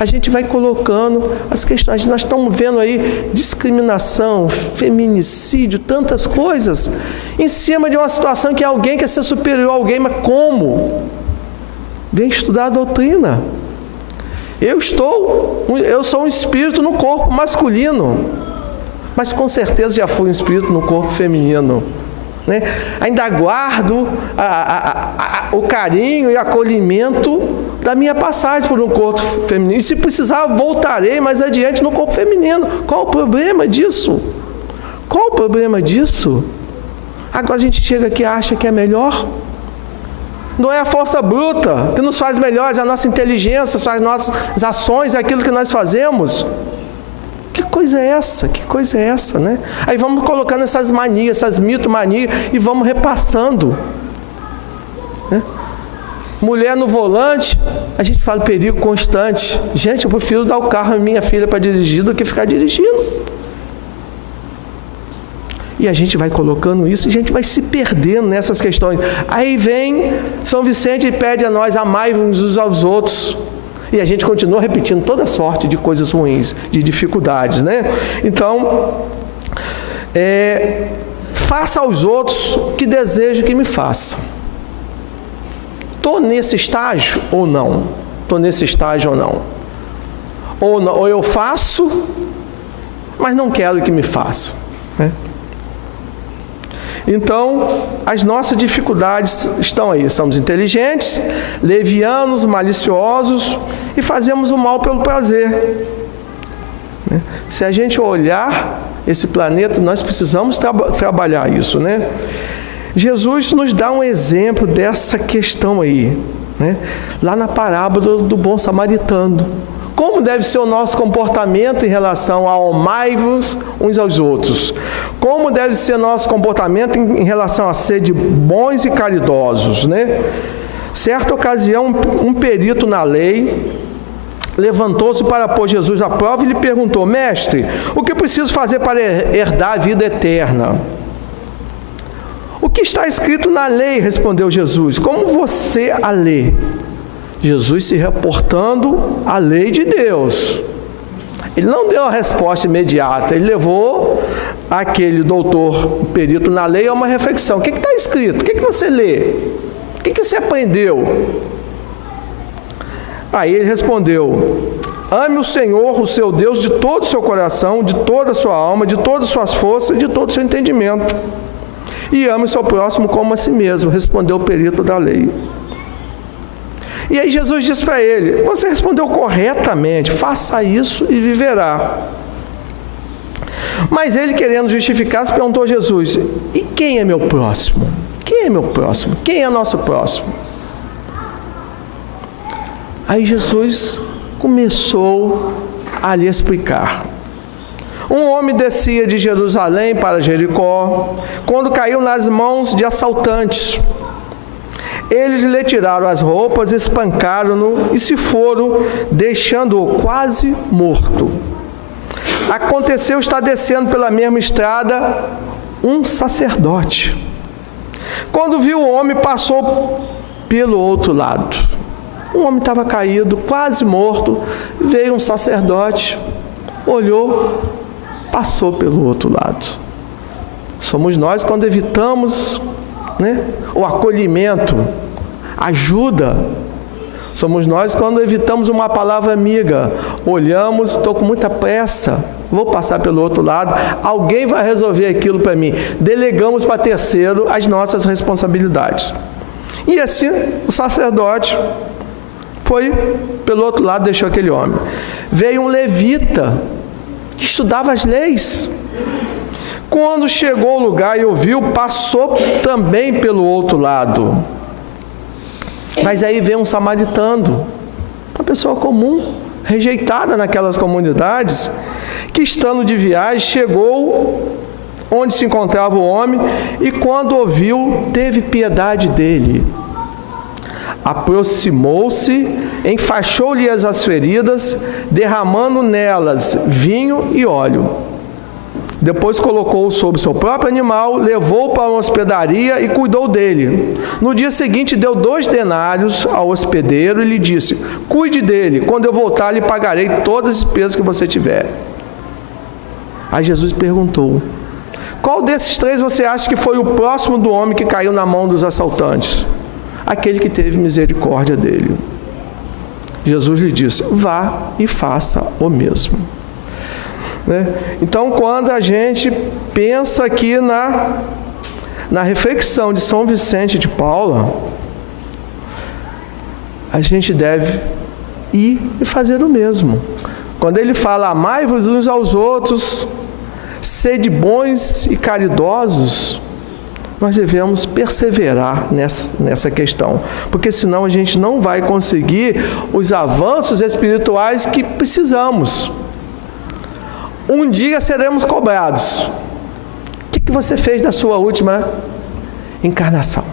A gente vai colocando as questões. Nós estamos vendo aí discriminação, feminicídio, tantas coisas, em cima de uma situação que alguém quer ser superior a alguém, mas como? Vem estudar a doutrina. Eu sou um espírito no corpo masculino, mas com certeza já fui um espírito no corpo feminino. Né? Ainda guardo o carinho e acolhimento da minha passagem por um corpo feminino. E se precisar, voltarei mais adiante no corpo feminino. Qual o problema disso? Qual o problema disso? Agora a gente chega aqui e acha que é melhor. Não é a força bruta que nos faz melhores, é a nossa inteligência, são as nossas ações, é aquilo que nós fazemos. Que coisa é essa? Que coisa é essa, né? Aí vamos colocando essas manias, essas mitomanias, e vamos repassando. Né? Mulher no volante, a gente fala perigo constante. Gente, eu prefiro dar o carro à minha filha para dirigir do que ficar dirigindo. E a gente vai colocando isso, e a gente vai se perdendo nessas questões. Aí vem São Vicente e pede a nós, amai-vos uns aos outros. E a gente continua repetindo toda sorte de coisas ruins, de dificuldades, né? Então, faça aos outros o que desejo que me façam. Estou nesse estágio ou não? Estou nesse estágio ou não? Ou eu faço, mas não quero que me façam, né? Então, as nossas dificuldades estão aí. Somos inteligentes, levianos, maliciosos e fazemos o mal pelo prazer. Se a gente olhar esse planeta, nós precisamos trabalhar isso, né? Jesus nos dá um exemplo dessa questão aí, né? Lá na parábola do bom samaritano. Como deve ser o nosso comportamento em relação a amai-vos uns aos outros? Como deve ser o nosso comportamento em relação a ser de bons e caridosos, né? Certa ocasião, um perito na lei levantou-se para pôr Jesus à prova e lhe perguntou: Mestre, o que eu preciso fazer para herdar a vida eterna? O que está escrito na lei? Respondeu Jesus. Como você a lê? Jesus se reportando à lei de Deus. Ele não deu a resposta imediata, ele levou aquele doutor, perito na lei, a uma reflexão. O que está escrito? O que você lê? O que você aprendeu? Aí ele respondeu: Ame o Senhor, o seu Deus, de todo o seu coração, de toda a sua alma, de todas as suas forças, de todo o seu entendimento. E ame o seu próximo como a si mesmo, respondeu o perito da lei. E aí Jesus disse para ele: você respondeu corretamente, faça isso e viverá. Mas ele, querendo justificar-se, perguntou a Jesus: e quem é meu próximo? Quem é meu próximo? Quem é nosso próximo? Aí Jesus começou a lhe explicar. Um homem descia de Jerusalém para Jericó, quando caiu nas mãos de assaltantes. Eles lhe tiraram as roupas, espancaram-no e se foram, deixando-o quase morto. Aconteceu estar descendo pela mesma estrada um sacerdote. Quando viu o homem, passou pelo outro lado. Um homem estava caído, quase morto. Veio um sacerdote, olhou, passou pelo outro lado. Somos nós quando evitamos, o acolhimento, ajuda. Somos nós quando evitamos uma palavra amiga. Olhamos, estou com muita pressa, vou passar pelo outro lado, alguém vai resolver aquilo para mim. Delegamos para terceiro as nossas responsabilidades. E assim o sacerdote foi pelo outro lado, deixou aquele homem. Veio um levita que estudava as leis. Quando chegou ao lugar e ouviu, passou também pelo outro lado. Mas aí veio um samaritano, uma pessoa comum, rejeitada naquelas comunidades, que estando de viagem, chegou onde se encontrava o homem e quando ouviu, teve piedade dele. Aproximou-se, enfaixou-lhe as feridas, derramando nelas vinho e óleo. Depois colocou-o sobre seu próprio animal, levou-o para uma hospedaria e cuidou dele. No dia seguinte deu 2 denários ao hospedeiro e lhe disse: cuide dele, quando eu voltar lhe pagarei todas as despesas que você tiver. Aí Jesus perguntou: qual desses 3 você acha que foi o próximo do homem que caiu na mão dos assaltantes? Aquele que teve misericórdia dele. Jesus lhe disse: vá e faça o mesmo. Então, quando a gente pensa aqui na reflexão de São Vicente de Paula, a gente deve ir e fazer o mesmo. Quando ele fala: amai-vos uns aos outros, sede bons e caridosos, nós devemos perseverar nessa questão, porque senão a gente não vai conseguir os avanços espirituais que precisamos. Um dia seremos cobrados. O que você fez da sua última encarnação?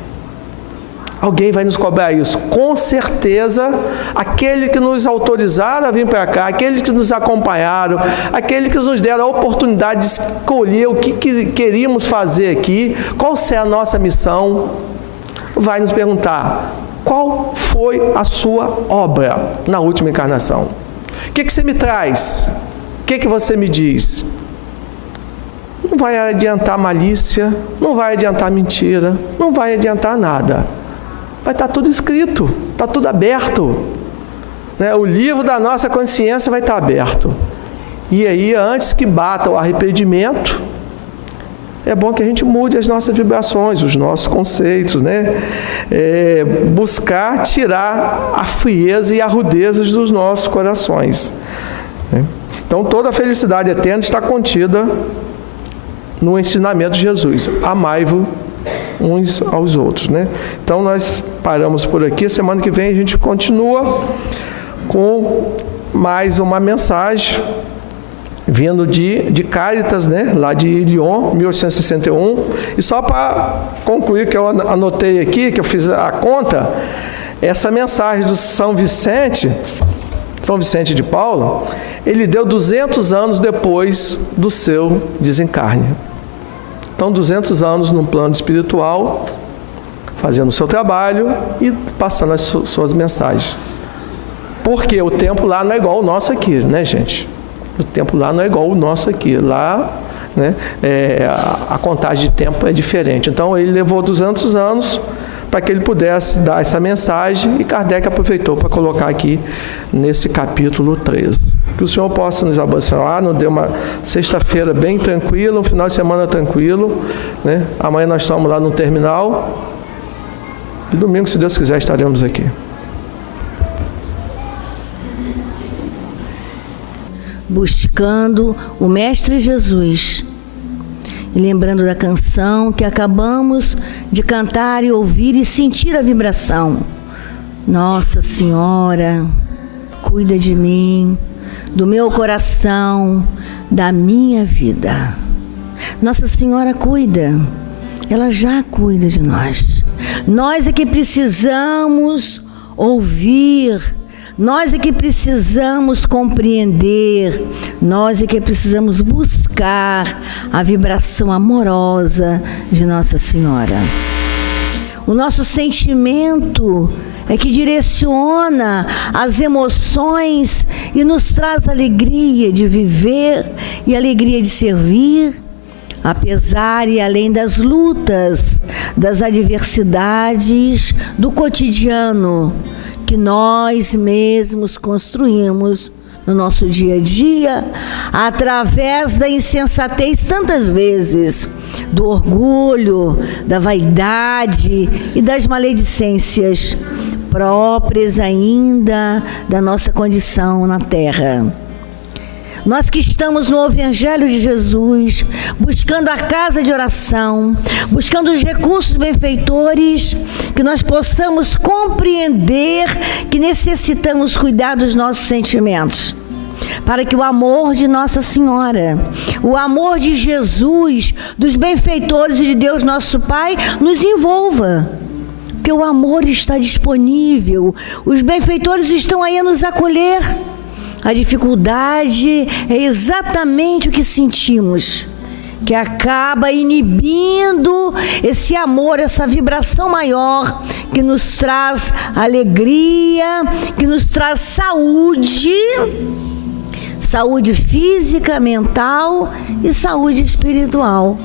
Alguém vai nos cobrar isso. Com certeza, aquele que nos autorizaram a vir para cá, aqueles que nos acompanharam, aqueles que nos deram a oportunidade de escolher o que queríamos fazer aqui, qual é a nossa missão, vai nos perguntar: qual foi a sua obra na última encarnação? O que você me traz? O que você me diz? Não vai adiantar malícia, não vai adiantar mentira, não vai adiantar nada. Vai estar tudo escrito, está tudo aberto. O livro da nossa consciência vai estar aberto. E aí, antes que bata o arrependimento, é bom que a gente mude as nossas vibrações, os nossos conceitos, buscar tirar a frieza e a rudeza dos nossos corações. Então, toda a felicidade eterna está contida no ensinamento de Jesus: amai-vos uns aos outros. Então, nós paramos por aqui. Semana que vem a gente continua com mais uma mensagem vindo de Cáritas, lá de Lyon, 1861. E só para concluir, que eu anotei aqui, que eu fiz a conta, essa mensagem do São Vicente de Paula, ele deu 200 anos depois do seu desencarne. Então, 200 anos num plano espiritual, fazendo o seu trabalho e passando as suas mensagens. Porque o tempo lá não é igual o nosso aqui, gente? O tempo lá não é igual o nosso aqui. Lá, a contagem de tempo é diferente. Então, ele levou 200 anos para que ele pudesse dar essa mensagem, e Kardec aproveitou para colocar aqui nesse capítulo 13. Que o Senhor possa nos abençoar, nos dê uma sexta-feira bem tranquila, um final de semana tranquilo, né? Amanhã nós estamos lá no terminal, e domingo, se Deus quiser, estaremos aqui. Buscando o Mestre Jesus. E lembrando da canção que acabamos de cantar e ouvir e sentir a vibração. Nossa Senhora, cuida de mim, do meu coração, da minha vida. Nossa Senhora cuida, ela já cuida de nós. Nós é que precisamos ouvir, nós é que precisamos compreender, nós é que precisamos buscar a vibração amorosa de Nossa Senhora. O nosso sentimento é que direciona as emoções e nos traz alegria de viver e alegria de servir, apesar e além das lutas, das adversidades do cotidiano que nós mesmos construímos no nosso dia a dia, através da insensatez tantas vezes, do orgulho, da vaidade e das maledicências próprias ainda da nossa condição na terra. Nós que estamos no Evangelho de Jesus, buscando a casa de oração, buscando os recursos benfeitores, que nós possamos compreender que necessitamos cuidar dos nossos sentimentos, para que o amor de Nossa Senhora, o amor de Jesus, dos benfeitores e de Deus nosso Pai, nos envolva. Porque o amor está disponível, os benfeitores estão aí a nos acolher. A dificuldade é exatamente o que sentimos, que acaba inibindo esse amor, essa vibração maior, que nos traz alegria, que nos traz saúde, saúde física, mental e saúde espiritual.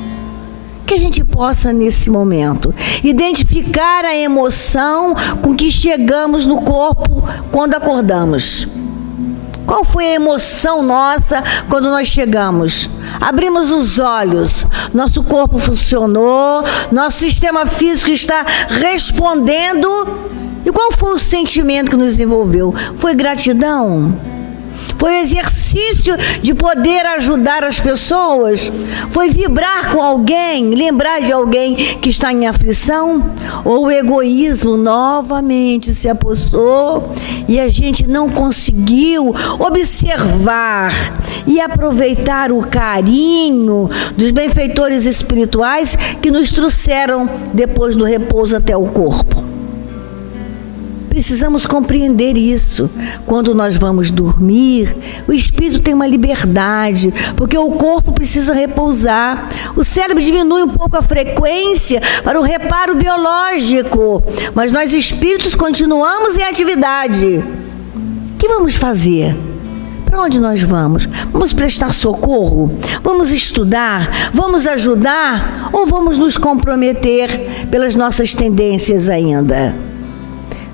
Que a gente possa, nesse momento, identificar a emoção com que chegamos no corpo quando acordamos. Qual foi a emoção nossa quando nós chegamos? Abrimos os olhos, nosso corpo funcionou, nosso sistema físico está respondendo. E qual foi o sentimento que nos envolveu? Foi gratidão? Foi o exercício de poder ajudar as pessoas? Foi vibrar com alguém, lembrar de alguém que está em aflição? Ou o egoísmo novamente se apossou e a gente não conseguiu observar e aproveitar o carinho dos benfeitores espirituais que nos trouxeram depois do repouso até o corpo? Precisamos compreender isso. Quando nós vamos dormir, o espírito tem uma liberdade, porque o corpo precisa repousar. O cérebro diminui um pouco a frequência para o reparo biológico, mas nós espíritos continuamos em atividade. O que vamos fazer? Para onde nós vamos? Vamos prestar socorro? Vamos estudar? Vamos ajudar? Ou vamos nos comprometer pelas nossas tendências ainda?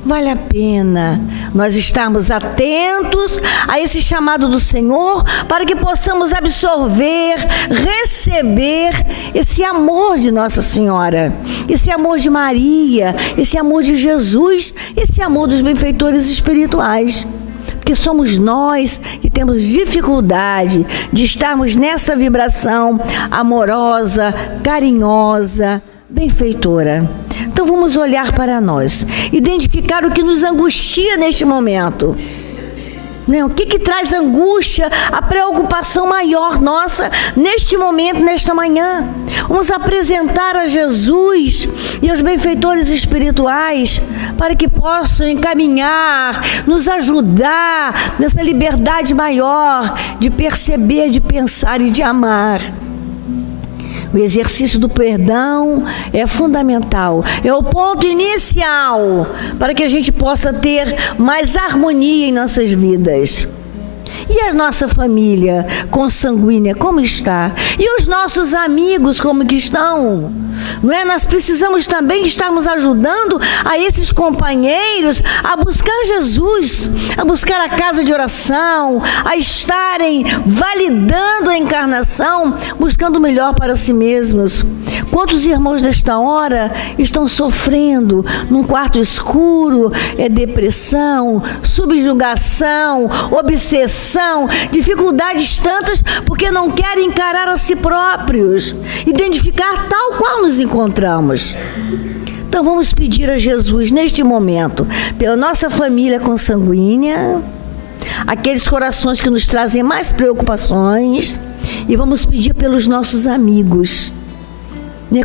Vale a pena nós estarmos atentos a esse chamado do Senhor para que possamos absorver, receber esse amor de Nossa Senhora, esse amor de Maria, esse amor de Jesus, esse amor dos benfeitores espirituais. Porque somos nós que temos dificuldade de estarmos nessa vibração amorosa, carinhosa, benfeitora. Então vamos olhar para nós, identificar o que nos angustia neste momento. O que traz angústia, a preocupação maior nossa neste momento, nesta manhã? Vamos apresentar a Jesus e aos benfeitores espirituais para que possam encaminhar, nos ajudar nessa liberdade maior de perceber, de pensar e de amar. O exercício do perdão é fundamental, é o ponto inicial para que a gente possa ter mais harmonia em nossas vidas. E a nossa família consanguínea, como está? E os nossos amigos, como que estão? não é? Nós precisamos também estarmos ajudando a esses companheiros a buscar Jesus, a buscar a casa de oração, a estarem validando a encarnação, buscando o melhor para si mesmos. Quantos irmãos nesta hora estão sofrendo num quarto escuro? É depressão, subjugação, obsessão, dificuldades tantas porque não querem encarar a si próprios, identificar tal qual nos encontramos. Então vamos pedir a Jesus neste momento, pela nossa família consanguínea, aqueles corações que nos trazem mais preocupações, e vamos pedir pelos nossos amigos.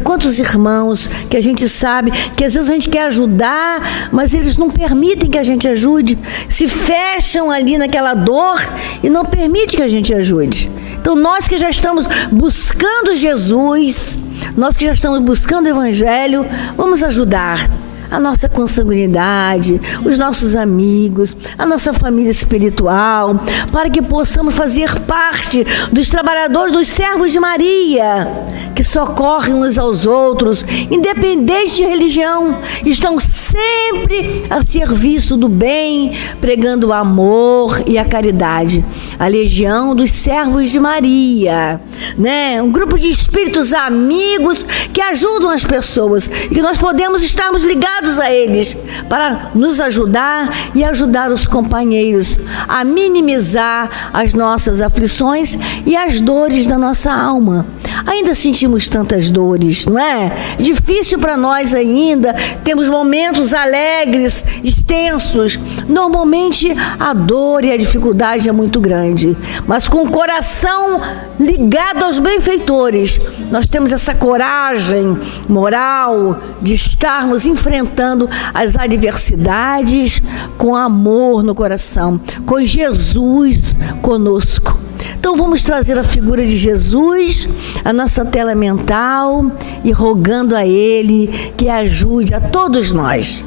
Quantos irmãos que a gente sabe que às vezes a gente quer ajudar, mas eles não permitem que a gente ajude, se fecham ali naquela dor e não permitem que a gente ajude. Então nós que já estamos buscando Jesus, nós que já estamos buscando o Evangelho, vamos ajudar a nossa consanguinidade, os nossos amigos, a nossa família espiritual, para que possamos fazer parte dos trabalhadores, dos servos de Maria, que socorrem uns aos outros, independente de religião, estão sempre a serviço do bem, pregando o amor e a caridade. A legião dos servos de Maria, né? Um grupo de espíritos amigos que ajudam as pessoas e que nós podemos estarmos ligados a eles para nos ajudar e ajudar os companheiros a minimizar as nossas aflições e as dores da nossa alma. Ainda sentimos tantas dores, não é? Difícil para nós ainda, temos momentos alegres, extensos. Normalmente a dor e a dificuldade é muito grande, mas com o coração ligado aos benfeitores, nós temos essa coragem moral de estarmos enfrentando as adversidades com amor no coração, com Jesus conosco. Então vamos trazer a figura de Jesus à nossa tela mental e rogando a Ele que ajude a todos nós.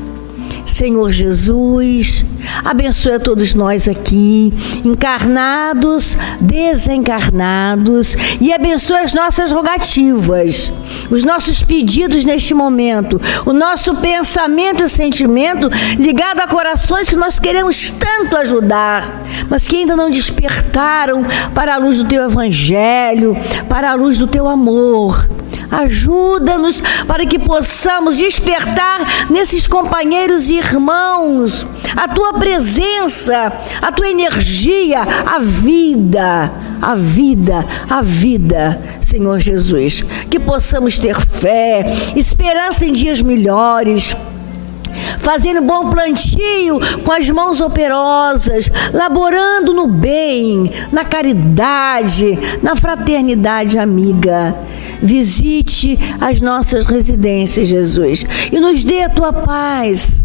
Senhor Jesus, abençoe a todos nós aqui, encarnados, desencarnados, e abençoe as nossas rogativas, os nossos pedidos neste momento, o nosso pensamento e sentimento ligado a corações que nós queremos tanto ajudar, mas que ainda não despertaram para a luz do Teu Evangelho, para a luz do Teu amor. Ajuda-nos para que possamos despertar nesses companheiros e irmãos a Tua presença, a Tua energia, a vida, Senhor Jesus. Que possamos ter fé, esperança em dias melhores, fazendo bom plantio com as mãos operosas, laborando no bem, na caridade, na fraternidade amiga. Visite as nossas residências, Jesus, e nos dê a Tua paz,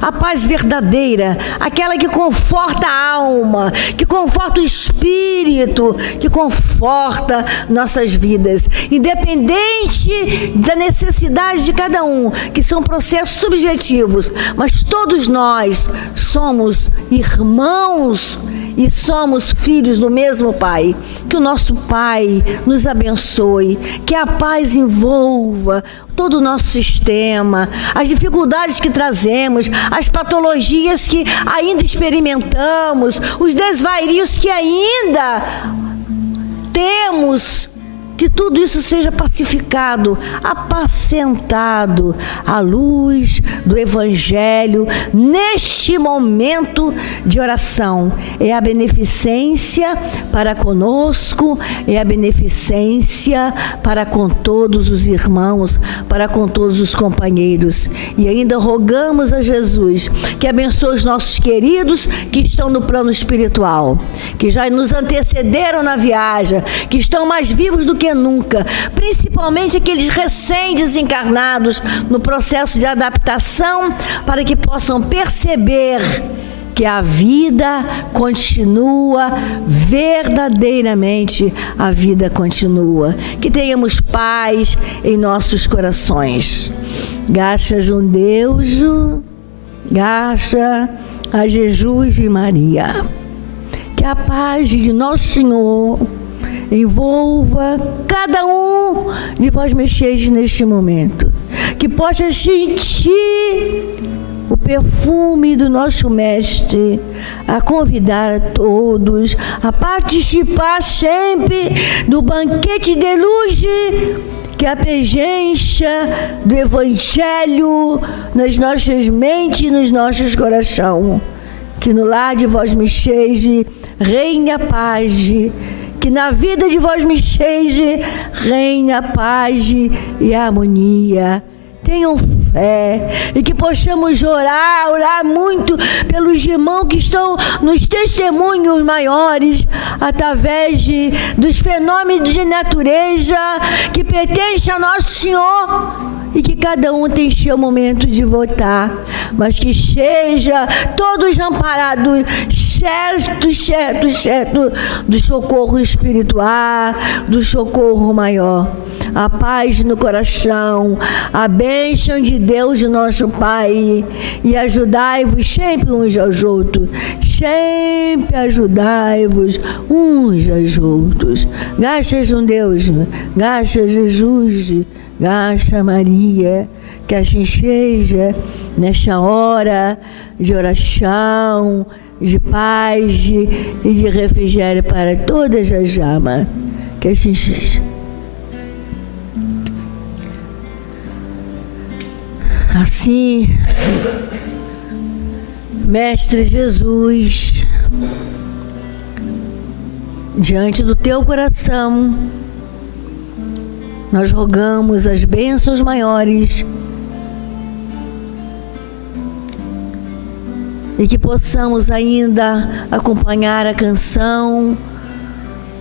a paz verdadeira, aquela que conforta a alma, que conforta o espírito, que conforta nossas vidas, independente da necessidade de cada um, que são processos subjetivos, mas todos nós somos irmãos e somos filhos do mesmo Pai. Que o nosso Pai nos abençoe, que a paz envolva todo o nosso sistema, as dificuldades que trazemos, as patologias que ainda experimentamos, os desvarios que ainda temos. Que tudo isso seja pacificado, apacentado à luz do Evangelho neste momento de oração. É a beneficência para conosco, é a beneficência para com todos os irmãos, para com todos os companheiros. E ainda rogamos a Jesus que abençoe os nossos queridos que estão no plano espiritual, que já nos antecederam na viagem, que estão mais vivos do que nunca, principalmente aqueles recém-desencarnados no processo de adaptação, para que possam perceber que a vida continua, verdadeiramente a vida continua. Que tenhamos paz em nossos corações. Graças a Deus, graças a Jesus e Maria. Que a paz de nosso Senhor envolva cada um de vós mexeis neste momento. Que possa sentir o perfume do nosso Mestre, a convidar a todos a participar sempre do banquete de luz, que a presença do Evangelho nas nossas mentes e nos nossos corações. Que no lar de vós mexeis reine a paz, que na vida de vós mexeis reine a paz e a harmonia. Tenham fé e que possamos orar muito pelos irmãos que estão nos testemunhos maiores, através dos fenômenos de natureza que pertencem a Nosso Senhor, e que cada um tem seu momento de votar, mas que seja todos amparados, certo, do socorro espiritual, do socorro maior. A paz no coração, a bênção de Deus, nosso Pai, e ajudai-vos sempre uns aos outros, sempre ajudai-vos uns aos outros. Graças a Deus, graças a Jesus, graças a Maria, que assim seja nesta hora de oração, de paz e de refrigério para todas as almas. Que assim seja. Assim, Mestre Jesus, diante do teu coração, nós rogamos as bênçãos maiores e que possamos ainda acompanhar a canção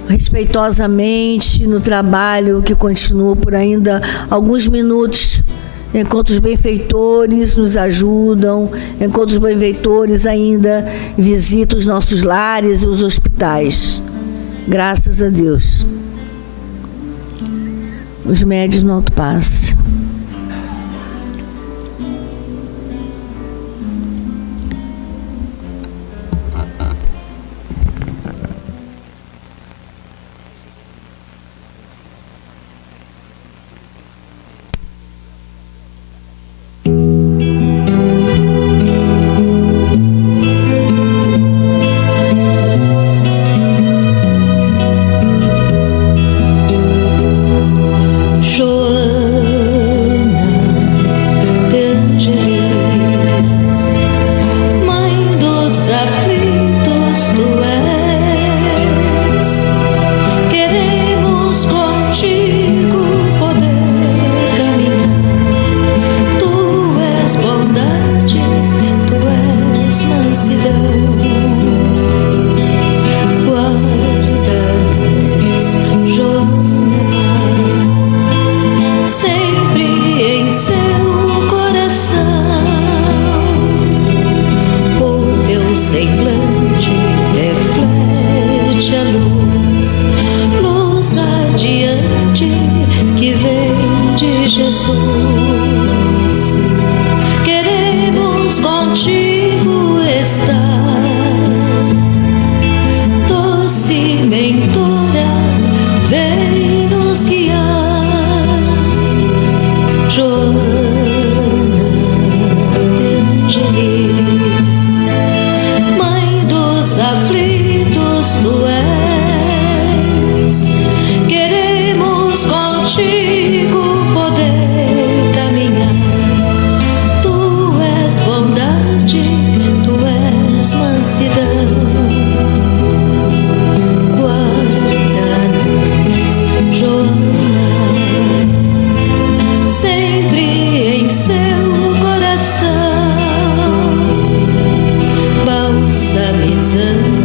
respeitosamente no trabalho que continua por ainda alguns minutos, enquanto os benfeitores nos ajudam, enquanto os benfeitores ainda visitam os nossos lares e os hospitais. Graças a Deus. Os médios no alto passe. Balsamizando